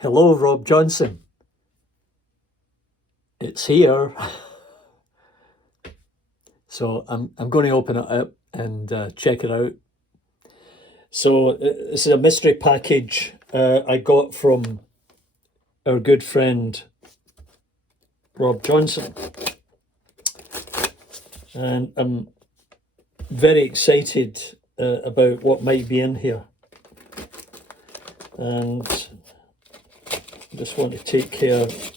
Hello, Rob Johnson. It's here. So I'm going to open it up and check it out. So this is a mystery package I got from our good friend Rob Johnson. And I'm very excited about what might be in here. And I just want to take care of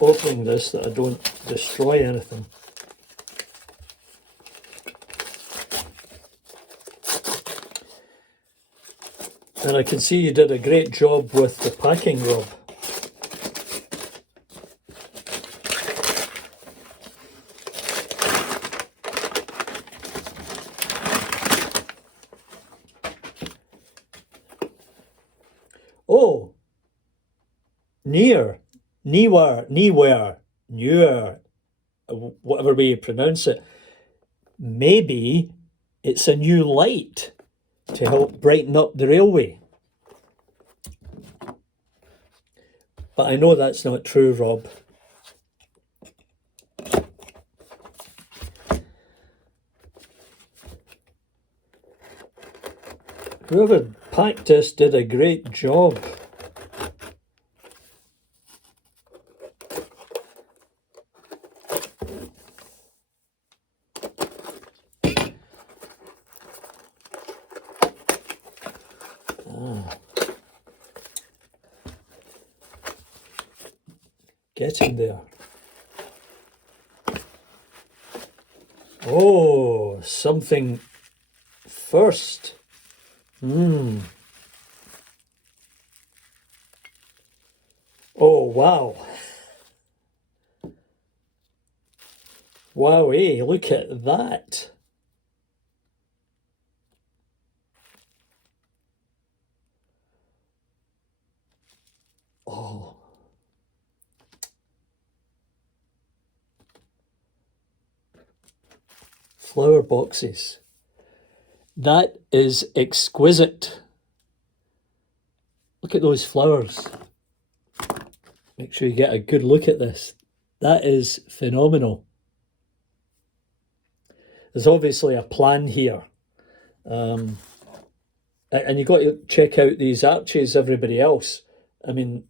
opening this, that I don't destroy anything. And I can see you did a great job with the packing, Rob. Oh, newer, whatever way you pronounce it. Maybe it's a new light to help brighten up the railway. But I know that's not true, Rob. Whoever packed this did a great job. Getting there. Oh, something first. Oh, wow. Wowee, look at that. Oh. Flower boxes. That is exquisite. Look at those flowers. Make sure you get a good look at this. That is phenomenal. There's obviously a plan here. And you've got to check out these arches, everybody else. I mean,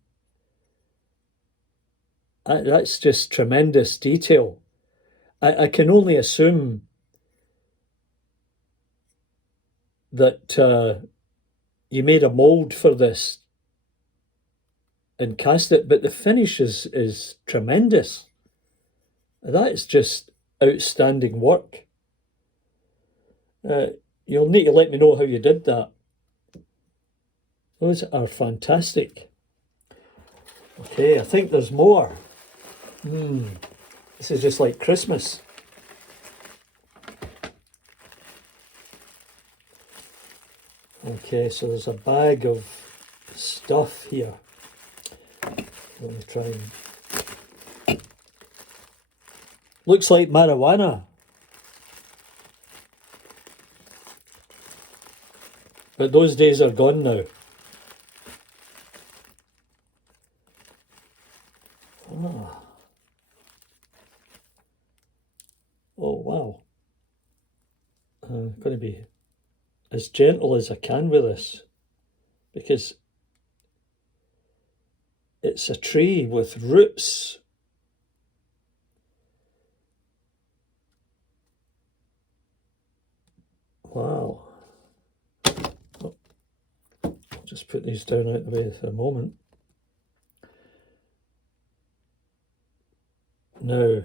that's just tremendous detail. I can only assume that you made a mold for this and cast it, but the finish is tremendous. That is just outstanding work. You'll need to let me know how you did that. Those are fantastic. Okay, I think there's more. This is just like Christmas. Okay, so there's a bag of stuff here. Let me try and... Looks like marijuana. But those days are gone now. Ah. Oh, wow. I'm going to be as gentle as I can with this, because it's a tree with roots. Wow. Oh, I'll just put these down out the way for a moment. Now,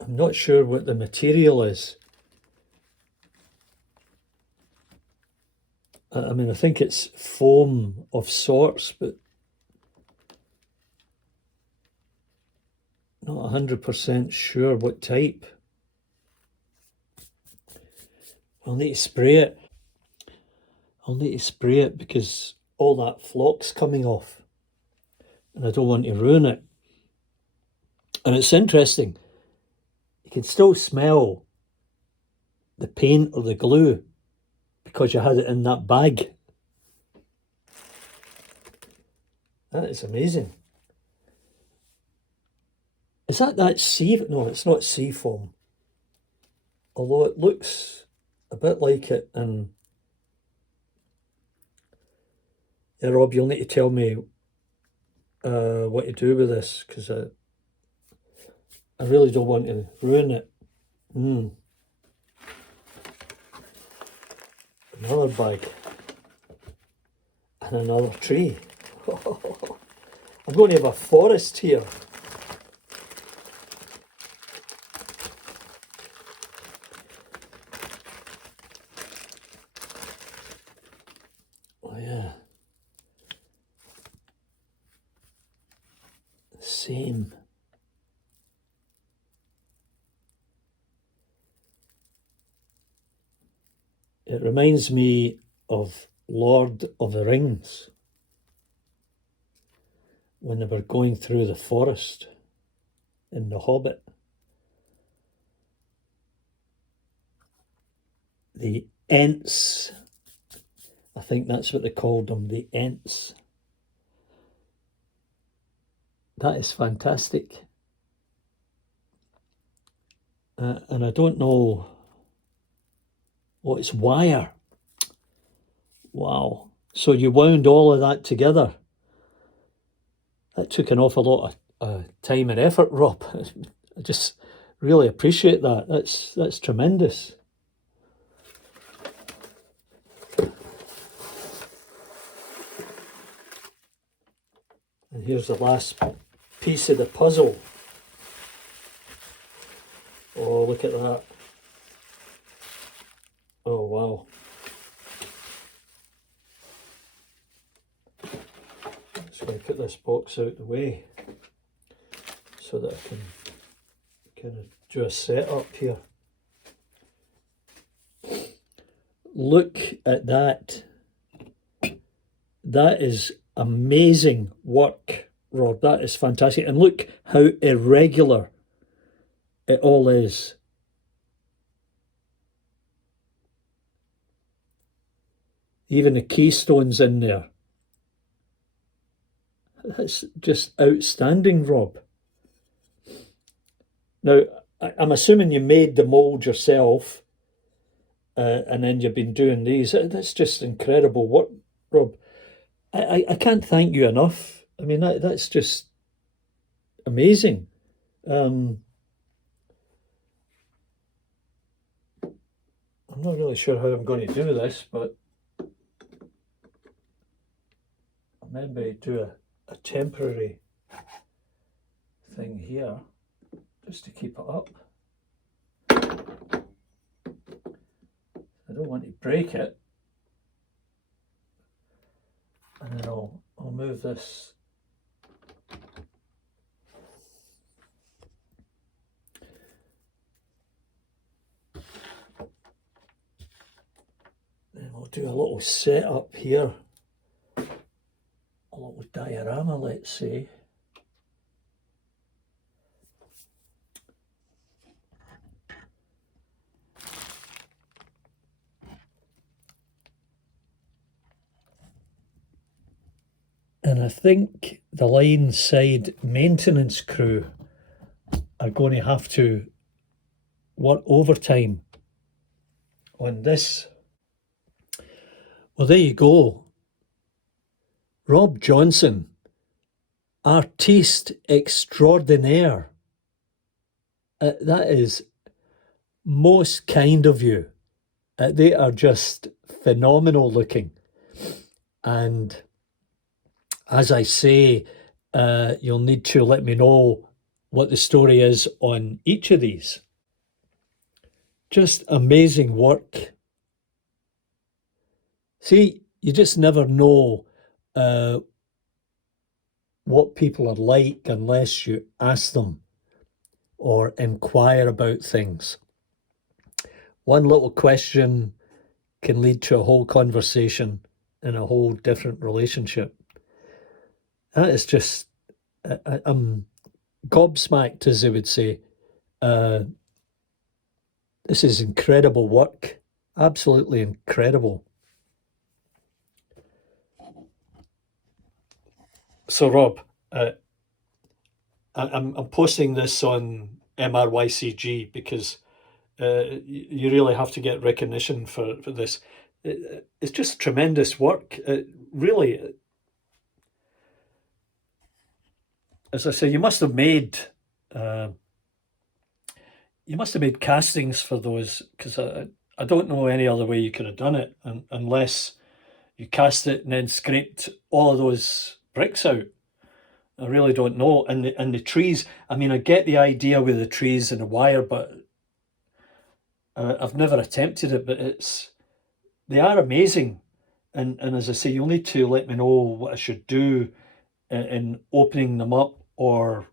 I'm not sure what the material is. I mean, I think it's foam of sorts, but not 100% sure what type. I'll need to spray it. I'll need to spray it because all that flock's coming off and I don't want to ruin it. And it's interesting, can still smell the paint or the glue because you had it in that bag. That is amazing. Is that sea? No, it's not sea foam. Although it looks a bit like it. And yeah, Rob, you'll need to tell me what to do with this, because I really don't want to ruin it. Another bag. And another tree. I'm going to have a forest here. Oh yeah. Same. It reminds me of Lord of the Rings, when they were going through the forest in The Hobbit. The Ents, I think that's what they called them, the Ents. That is fantastic. And I don't know, oh, it's wire. Wow. So you wound all of that together. That took an awful lot of time and effort, Rob. I just really appreciate that. That's tremendous. And here's the last piece of the puzzle. Oh, look at that. Oh, wow. Just going to put this box out the way so that I can kind of do a setup here. Look at that. That is amazing work, Rob. That is fantastic. And look how irregular it all is. Even the keystones in there. That's just outstanding, Rob. Now, I'm assuming you made the mould yourself, and then you've been doing these. That's just incredible work, Rob. I can't thank you enough. I mean, that's just amazing. I'm not really sure how I'm going to do this, but I'll maybe do a temporary thing here just to keep it up. I don't want to break it. And then I'll move this. Then we'll do a little setup here. A little diorama, let's say. And I think the line side maintenance crew are going to have to work overtime on this. Well, there you go. Rob Johnson, artiste extraordinaire. That is most kind of you. They are just phenomenal looking. And as I say, you'll need to let me know what the story is on each of these. Just amazing work. See, you just never know what people are like unless you ask them or inquire about things. One little question can lead to a whole conversation and a whole different relationship. That is just, I'm gobsmacked, as they would say. This is incredible work. Absolutely incredible. So Rob, I'm posting this on MRYCG because you really have to get recognition for this. It's just tremendous work. Really, as I say, uh, you must have made castings for those, because I don't know any other way you could have done it unless you cast it and then scraped all of those bricks out. I really don't know. And the trees, I mean, I get the idea with the trees and the wire, but I've never attempted it. But they are amazing. And as I say, you'll need to let me know what I should do in opening them up, or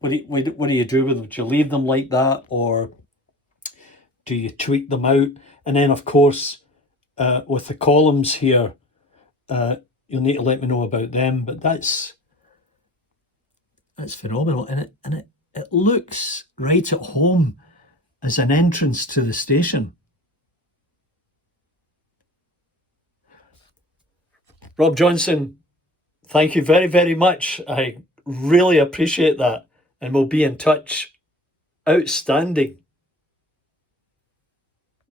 what do you do with them? Do you leave them like that, or do you tweak them out? And then, of course, with the columns here, you'll need to let me know about them. But that's phenomenal, and it looks right at home as an entrance to the station. Rob Johnson, thank you very, very much. I really appreciate that, and we'll be in touch. Outstanding.